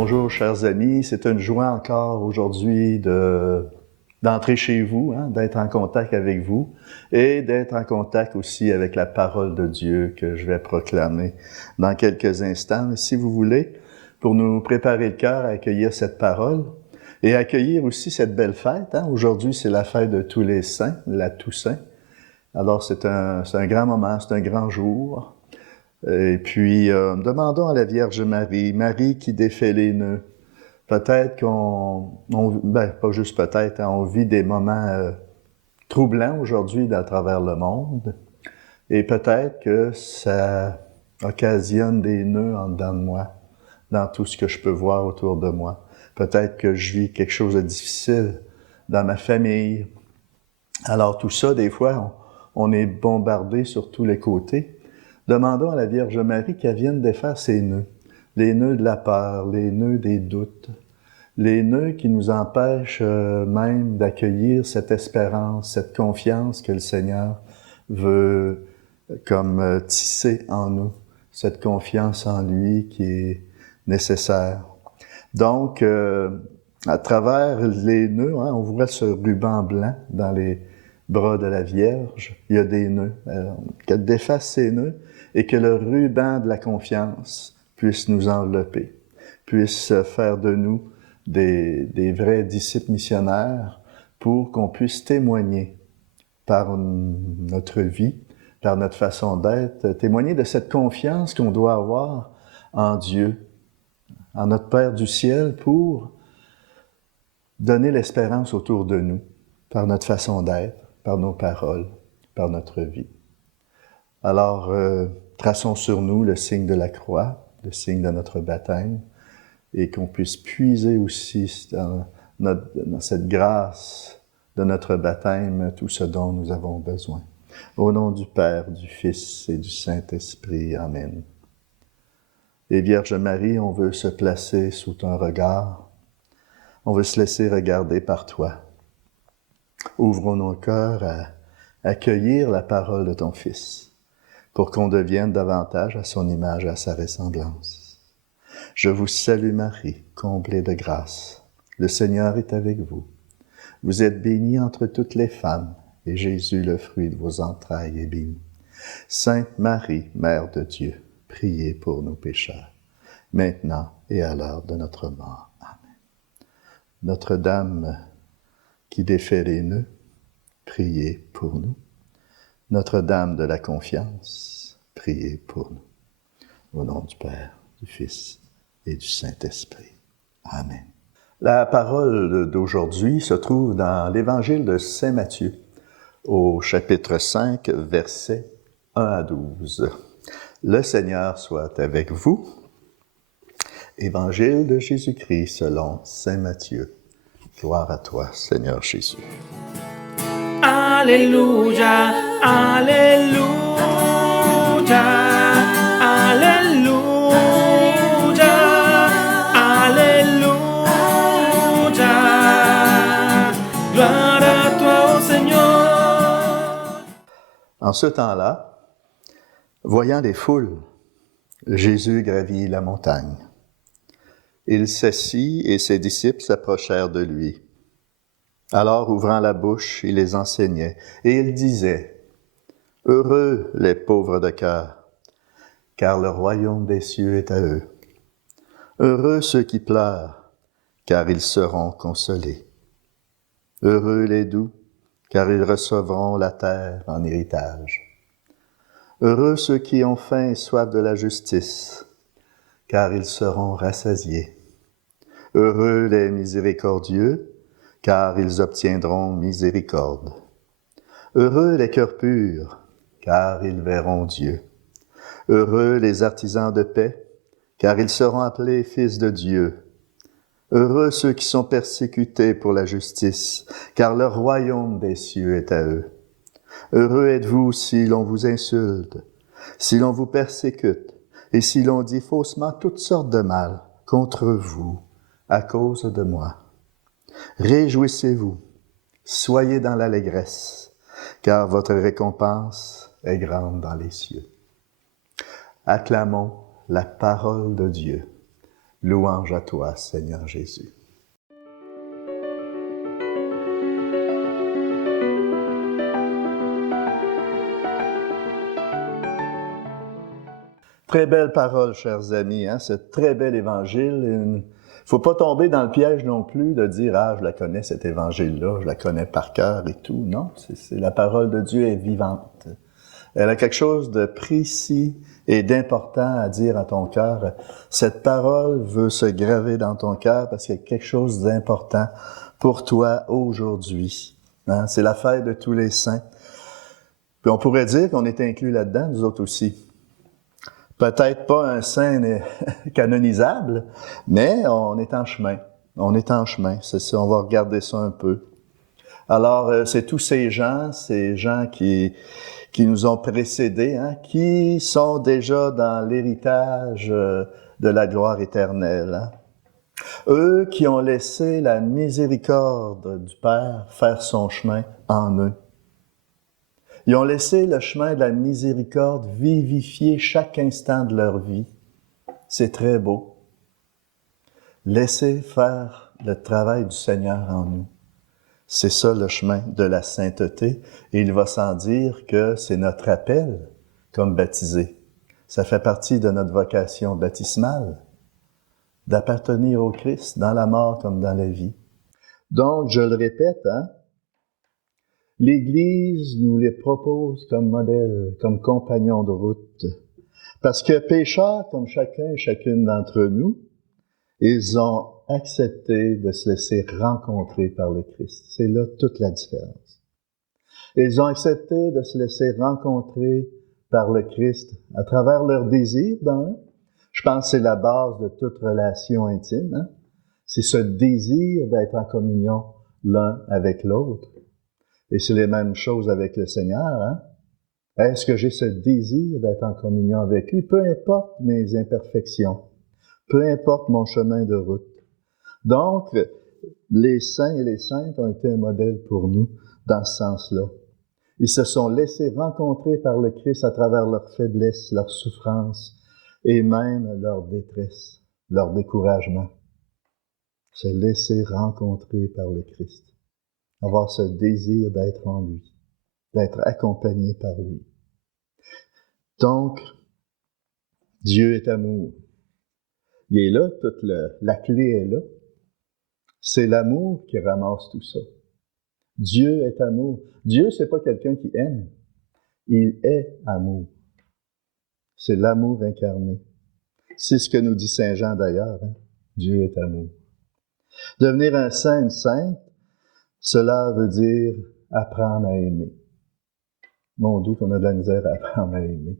Bonjour, chers amis. C'est une joie encore aujourd'hui d'entrer chez vous, d'être en contact avec vous et d'être en contact aussi avec la parole de Dieu que je vais proclamer dans quelques instants. Si vous voulez, pour nous préparer le cœur à accueillir cette parole et accueillir aussi cette belle fête. Aujourd'hui, c'est la fête de tous les saints, la Toussaint. Alors, c'est un grand moment, c'est un grand jour. Et puis, demandons à la Vierge Marie, Marie qui défait les nœuds. Peut-être pas juste peut-être, on vit des moments troublants aujourd'hui à travers le monde. Et peut-être que ça occasionne des nœuds en dedans de moi, dans tout ce que je peux voir autour de moi. Peut-être que je vis quelque chose de difficile dans ma famille. Alors tout ça, des fois, on est bombardé sur tous les côtés. Demandons à la Vierge Marie qu'elle vienne défaire ces nœuds. Les nœuds de la peur, les nœuds des doutes, les nœuds qui nous empêchent même d'accueillir cette espérance, cette confiance que le Seigneur veut comme tisser en nous, cette confiance en lui qui est nécessaire. Donc, à travers les nœuds, on voit ce ruban blanc dans les bras de la Vierge, il y a des nœuds. Qu'elle défasse ces nœuds et que le ruban de la confiance puisse nous envelopper, puisse faire de nous des vrais disciples missionnaires pour qu'on puisse témoigner par notre vie, par notre façon d'être, témoigner de cette confiance qu'on doit avoir en Dieu, en notre Père du ciel, pour donner l'espérance autour de nous, par notre façon d'être, par nos paroles, par notre vie. Alors, traçons sur nous le signe de la croix, le signe de notre baptême, et qu'on puisse puiser aussi dans cette grâce de notre baptême tout ce dont nous avons besoin. Au nom du Père, du Fils et du Saint-Esprit. Amen. Et Vierge Marie, on veut se placer sous ton regard. On veut se laisser regarder par toi. Ouvrons nos cœurs à accueillir la parole de ton Fils, pour qu'on devienne davantage à son image et à sa ressemblance. Je vous salue Marie, comblée de grâce. Le Seigneur est avec vous. Vous êtes bénie entre toutes les femmes, et Jésus, le fruit de vos entrailles, est béni. Sainte Marie, Mère de Dieu, priez pour nos pécheurs, maintenant et à l'heure de notre mort. Amen. Notre-Dame qui défait les nœuds, priez pour nous. Notre-Dame de la confiance, priez pour nous. Au nom du Père, du Fils et du Saint-Esprit. Amen. La parole d'aujourd'hui se trouve dans l'Évangile de Saint Matthieu, au chapitre 5, versets 1 à 12. Le Seigneur soit avec vous. Évangile de Jésus-Christ selon Saint Matthieu. Gloire à toi, Seigneur Jésus. Alléluia, Alléluia, Alléluia, Alléluia. Gloire à toi, ô Seigneur. En ce temps-là, voyant les foules, Jésus gravit la montagne. Il s'assit et ses disciples s'approchèrent de lui. Alors, ouvrant la bouche, il les enseignait, et il disait, « Heureux les pauvres de cœur, car le royaume des cieux est à eux. Heureux ceux qui pleurent, car ils seront consolés. Heureux les doux, car ils recevront la terre en héritage. Heureux ceux qui ont faim et soif de la justice, car ils seront rassasiés. Heureux les miséricordieux, car ils obtiendront miséricorde. Heureux les cœurs purs, car ils verront Dieu. Heureux les artisans de paix, car ils seront appelés fils de Dieu. Heureux ceux qui sont persécutés pour la justice, car le royaume des cieux est à eux. Heureux êtes-vous si l'on vous insulte, si l'on vous persécute, et si l'on dit faussement toutes sortes de mal contre vous à cause de moi. Réjouissez-vous, soyez dans l'allégresse, car votre récompense est grande dans les cieux. Acclamons la parole de Dieu. Louange à toi, Seigneur Jésus. Très belle parole, chers amis, hein? Ce très bel évangile. Il ne faut pas tomber dans le piège non plus de dire « Ah, je la connais, cet évangile-là, je la connais par cœur et tout. » Non, la parole de Dieu est vivante. Elle a quelque chose de précis et d'important à dire à ton cœur. Cette parole veut se graver dans ton cœur parce qu'il y a quelque chose d'important pour toi aujourd'hui. Hein? C'est la fête de tous les saints. Puis on pourrait dire qu'on est inclus là-dedans, nous autres aussi. Peut-être pas un saint canonisable, mais on est en chemin. On est en chemin, c'est ça, on va regarder ça un peu. Alors, c'est tous ces gens qui nous ont précédés, hein, qui sont déjà dans l'héritage de la gloire éternelle. Hein. Eux qui ont laissé la miséricorde du Père faire son chemin en eux. Ils ont laissé le chemin de la miséricorde vivifier chaque instant de leur vie. C'est très beau. Laissez faire le travail du Seigneur en nous. C'est ça le chemin de la sainteté. Et il va sans dire que c'est notre appel comme baptisés. Ça fait partie de notre vocation baptismale, d'appartenir au Christ dans la mort comme dans la vie. Donc, je le répète, hein, l'Église nous les propose comme modèle, comme compagnons de route. Parce que pécheurs comme chacun et chacune d'entre nous, ils ont accepté de se laisser rencontrer par le Christ. C'est là toute la différence. Ils ont accepté de se laisser rencontrer par le Christ à travers leur désir d'un. Je pense que c'est la base de toute relation intime. Hein? C'est ce désir d'être en communion l'un avec l'autre. Et c'est les mêmes choses avec le Seigneur. Hein? Est-ce que j'ai ce désir d'être en communion avec lui? Peu importe mes imperfections, peu importe mon chemin de route. Donc, les saints et les saintes ont été un modèle pour nous dans ce sens-là. Ils se sont laissés rencontrer par le Christ à travers leur faiblesse, leur souffrance et même leur détresse, leur découragement. Se laisser rencontrer par le Christ. Avoir ce désir d'être en lui, d'être accompagné par lui. Donc, Dieu est amour. Il est là, toute la clé est là. C'est l'amour qui ramasse tout ça. Dieu est amour. Dieu, c'est pas quelqu'un qui aime. Il est amour. C'est l'amour incarné. C'est ce que nous dit Saint Jean d'ailleurs. Hein? Dieu est amour. Devenir un saint, une sainte, cela veut dire apprendre à aimer. Mon doute, on a de la misère à apprendre à aimer.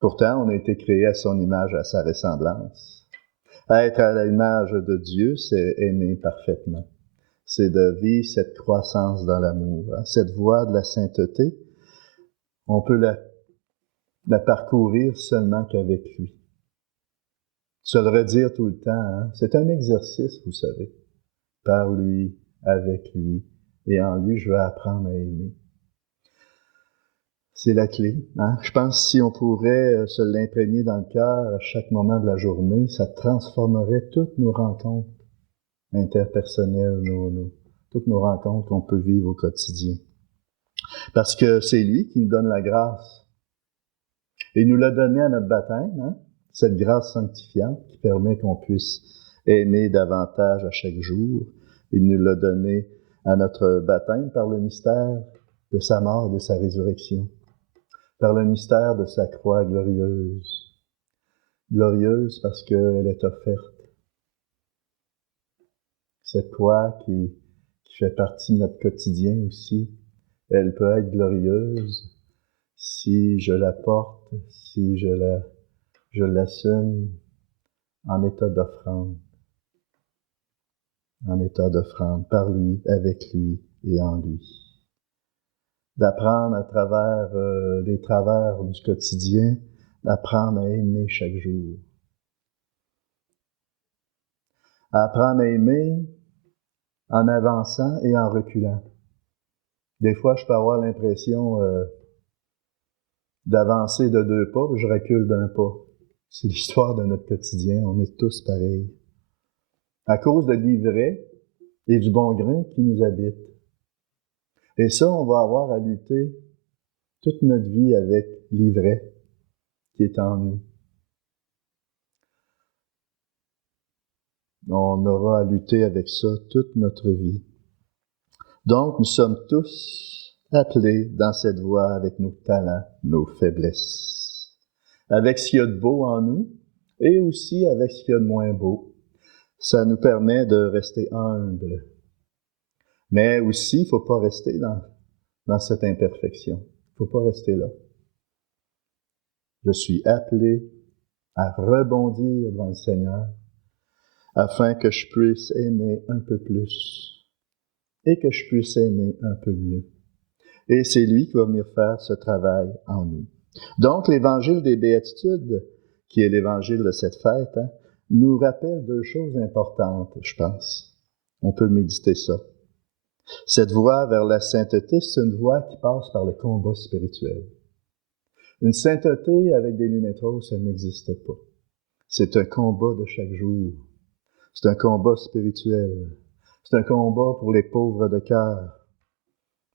Pourtant, on a été créé à son image, à sa ressemblance. Être à l'image de Dieu, c'est aimer parfaitement. C'est de vivre cette croissance dans l'amour. Hein? Cette voie de la sainteté, on peut la parcourir seulement qu'avec lui. Se le redire tout le temps, hein? C'est un exercice, vous savez. Par lui, avec lui, et en lui, je veux apprendre à aimer. C'est la clé. Hein? Je pense que si on pourrait se l'imprégner dans le cœur à chaque moment de la journée, ça transformerait toutes nos rencontres interpersonnelles, toutes nos rencontres qu'on peut vivre au quotidien. Parce que c'est lui qui nous donne la grâce. Et il nous l'a donné à notre baptême, hein? Cette grâce sanctifiante qui permet qu'on puisse aimer davantage à chaque jour. Il nous l'a donné à notre baptême par le mystère de sa mort et de sa résurrection, par le mystère de sa croix glorieuse. Glorieuse parce qu'elle est offerte. Cette croix qui fait partie de notre quotidien aussi, elle peut être glorieuse si je la porte, si je l'assume en état d'offrande. En état d'offrande, par lui, avec lui et en lui. D'apprendre à travers les travers du quotidien, d'apprendre à aimer chaque jour. Apprendre à aimer en avançant et en reculant. Des fois, je peux avoir l'impression d'avancer de 2 pas, puis je recule d'1 pas. C'est l'histoire de notre quotidien. On est tous pareils. À cause de l'ivraie et du bon grain qui nous habite. Et ça, on va avoir à lutter toute notre vie avec l'ivraie qui est en nous. On aura à lutter avec ça toute notre vie. Donc, nous sommes tous appelés dans cette voie avec nos talents, nos faiblesses, avec ce qu'il y a de beau en nous et aussi avec ce qu'il y a de moins beau. Ça nous permet de rester humbles. Mais aussi, il ne faut pas rester dans cette imperfection. Il ne faut pas rester là. Je suis appelé à rebondir dans le Seigneur afin que je puisse aimer un peu plus et que je puisse aimer un peu mieux. Et c'est lui qui va venir faire ce travail en nous. Donc, l'évangile des béatitudes, qui est l'évangile de cette fête, nous rappelle deux choses importantes, je pense. On peut méditer ça. Cette voie vers la sainteté, c'est une voie qui passe par le combat spirituel. Une sainteté avec des lunettes roses, ça n'existe pas. C'est un combat de chaque jour. C'est un combat spirituel. C'est un combat pour les pauvres de cœur,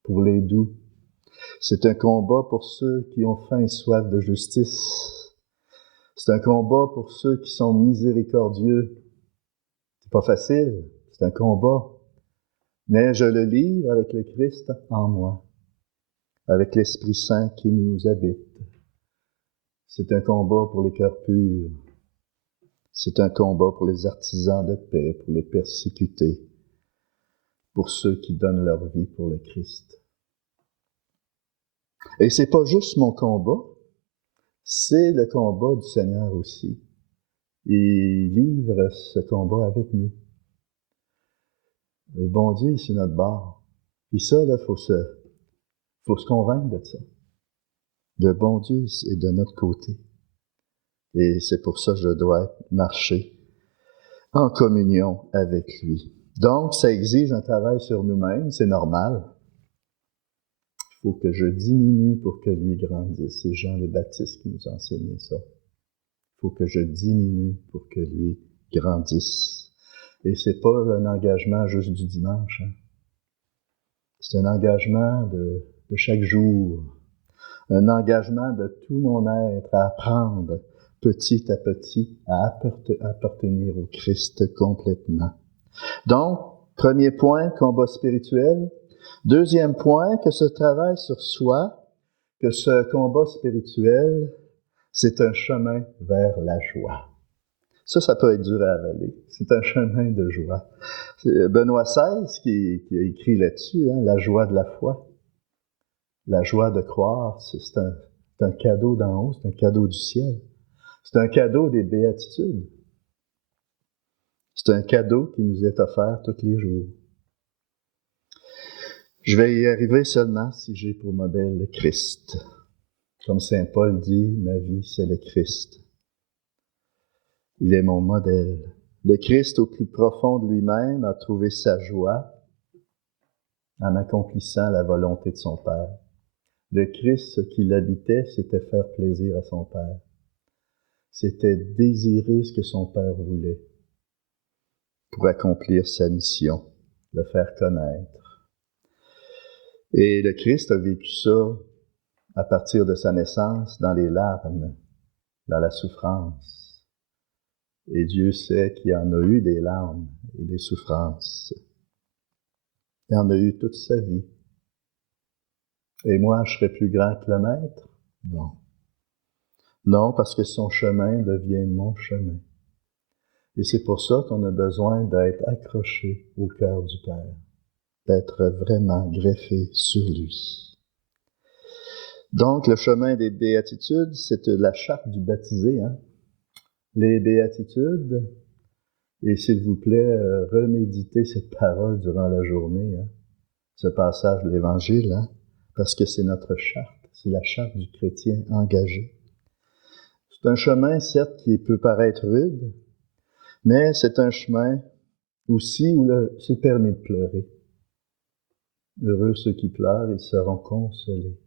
pour les doux. C'est un combat pour ceux qui ont faim et soif de justice. C'est un combat pour ceux qui sont miséricordieux. C'est pas facile, c'est un combat. Mais je le livre avec le Christ en moi, avec l'Esprit Saint qui nous habite. C'est un combat pour les cœurs purs. C'est un combat pour les artisans de paix, pour les persécutés, pour ceux qui donnent leur vie pour le Christ. Et c'est pas juste mon combat, c'est le combat du Seigneur aussi. Il livre ce combat avec nous. Le bon Dieu est sur notre bord. Et ça, là, faut se convaincre de ça. Le bon Dieu est de notre côté. Et c'est pour ça que je dois marcher en communion avec lui. Donc, ça exige un travail sur nous-mêmes, c'est normal. Il faut que je diminue pour que lui grandisse. C'est Jean le Baptiste qui nous a enseigné ça. Il faut que je diminue pour que lui grandisse. Et c'est pas un engagement juste du dimanche. C'est un engagement de chaque jour. Un engagement de tout mon être à apprendre petit à petit à appartenir au Christ complètement. Donc, premier point, combat spirituel. Deuxième point, que ce travail sur soi, que ce combat spirituel, c'est un chemin vers la joie. Ça peut être dur à avaler. C'est un chemin de joie. C'est Benoît XVI qui a écrit là-dessus, la joie de la foi. La joie de croire, c'est un cadeau d'en haut, c'est un cadeau du ciel. C'est un cadeau des béatitudes. C'est un cadeau qui nous est offert tous les jours. Je vais y arriver seulement si j'ai pour modèle le Christ. Comme saint Paul dit, ma vie, c'est le Christ. Il est mon modèle. Le Christ, au plus profond de lui-même, a trouvé sa joie en accomplissant la volonté de son Père. Le Christ, ce qui l'habitait, c'était faire plaisir à son Père. C'était désirer ce que son Père voulait pour accomplir sa mission, le faire connaître. Et le Christ a vécu ça à partir de sa naissance dans les larmes, dans la souffrance. Et Dieu sait qu'il y en a eu des larmes et des souffrances. Il en a eu toute sa vie. Et moi, je serais plus grand que le Maître? Non. Non, parce que son chemin devient mon chemin. Et c'est pour ça qu'on a besoin d'être accroché au cœur du Père, d'être vraiment greffé sur lui. Donc, le chemin des béatitudes, c'est la charte du baptisé. Les béatitudes, et s'il vous plaît, reméditez cette parole durant la journée, ce passage de l'Évangile, parce que c'est notre charte, c'est la charte du chrétien engagé. C'est un chemin, certes, qui peut paraître rude, mais c'est un chemin aussi où c'est permis de pleurer. Heureux ceux qui pleurent, ils seront consolés.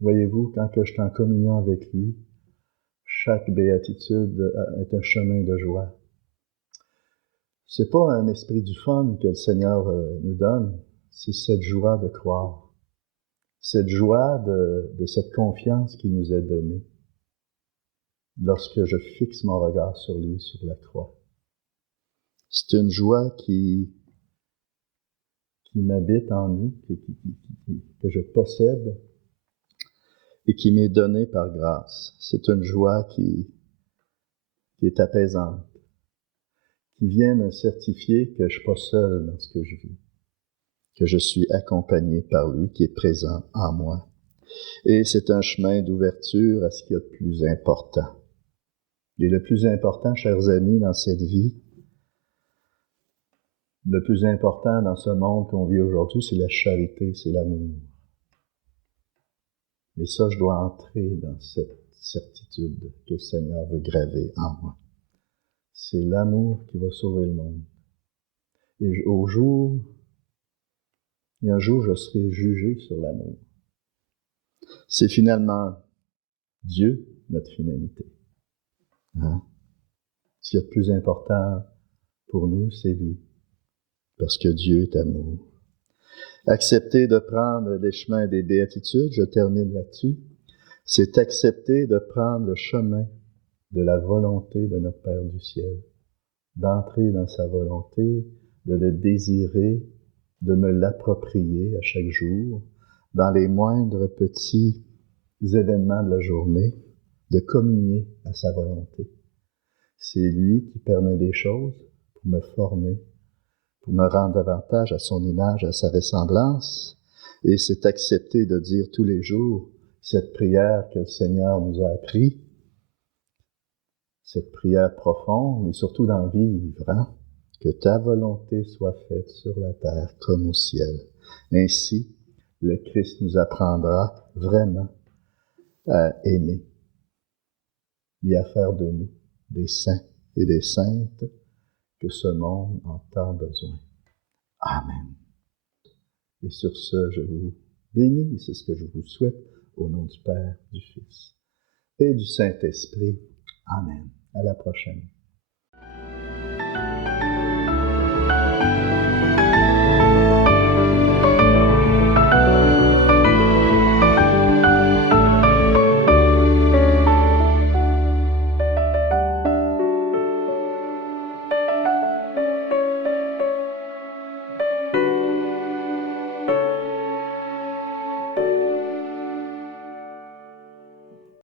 Voyez-vous, quand je suis en communion avec lui, je chaque béatitude est un chemin de joie. C'est pas un esprit du fun que le Seigneur nous donne, c'est cette joie de croire, cette joie de cette confiance qui nous est donnée lorsque je fixe mon regard sur lui, sur la croix. C'est une joie qui m'habite en nous, que je possède et qui m'est donnée par grâce. C'est une joie qui est apaisante, qui vient me certifier que je ne suis pas seul dans ce que je vis, que je suis accompagné par lui qui est présent en moi. Et c'est un chemin d'ouverture à ce qu'il y a de plus important. Et le plus important, chers amis, dans cette vie, le plus important dans ce monde qu'on vit aujourd'hui, c'est la charité, c'est l'amour. Et ça, je dois entrer dans cette certitude que le Seigneur veut graver en moi. C'est l'amour qui va sauver le monde. Et un jour, je serai jugé sur l'amour. C'est finalement Dieu, notre finalité. Hein? Ce qui est le plus important pour nous, c'est lui. Parce que Dieu est amour. Accepter de prendre les chemins des béatitudes, je termine là-dessus, c'est accepter de prendre le chemin de la volonté de notre Père du ciel, d'entrer dans sa volonté, de le désirer, de me l'approprier à chaque jour, dans les moindres petits événements de la journée, de communier à sa volonté. C'est lui qui permet des choses pour me former, pour me rendre davantage à son image, à sa ressemblance, et c'est accepter de dire tous les jours cette prière que le Seigneur nous a appris, cette prière profonde, et surtout d'en vivre, hein? Que ta volonté soit faite sur la terre comme au ciel. Ainsi, le Christ nous apprendra vraiment à aimer et à faire de nous des saints et des saintes que ce monde a tant besoin. Amen. Et sur ce, je vous bénis, et c'est ce que je vous souhaite, au nom du Père, du Fils et du Saint-Esprit. Amen. À la prochaine.